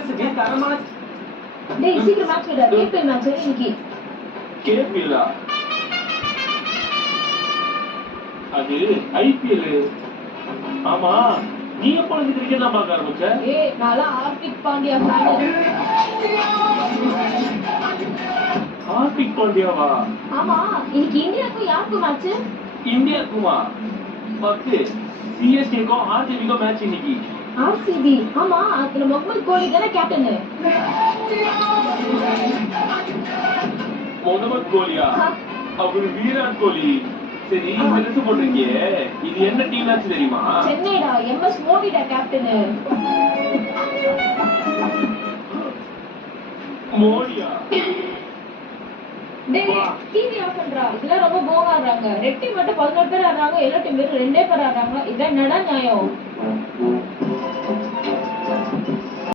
வின்னர்ஸ்க்கு தரமான டேய் சீக்கிரம் மேட்ச் விடு. கேபிஎல் மேட்ச் இன்னைக்கு. கேபிஎல்லா? அது ஐபிஎல். ஆமா, நீ எப்ப வந்து கிரிக்கெட் எல்லாம் பார்க்க ஆரம்பிச்ச? நாளா ஹார்திக் பாண்டியா ஃபேன். ஹார்திக் பாண்டியாவா? ஆமா, இன்னைக்கு இந்தியாவுக்கும் யாருக்கும் மேட்ச்? இந்தியாவுக்குமா? பத்து சிஎஸ்கேக்கும் ஆர்சிபிக்கும் மேட்ச் இன்னைக்கு. ஆர்சிபி? ஆமா, அதுல முகமது கோலி தானே கேப்டன். முகமது கோலியா? அவரு விராட் கோலி. சரி, ட்ரெஸ் போட்டிருக்கியே, இது என்ன டீம் மேட்ச் தெரியுமா? சென்னைடா, எம்எஸ் மோடிடா கேப்டன். மோடியா? டேய் டிவி ஆஃப் பண்றா. இதெல்லாம் ரொம்ப போகா ஆடுறாங்க. ரெட் டீம் மட்டும் 11 பேர் ஆடுறாங்க, எல்லா டீம் வெறும் 2 பேர் ஆடுறாங்க. இதான் என்னடா நியாயம்?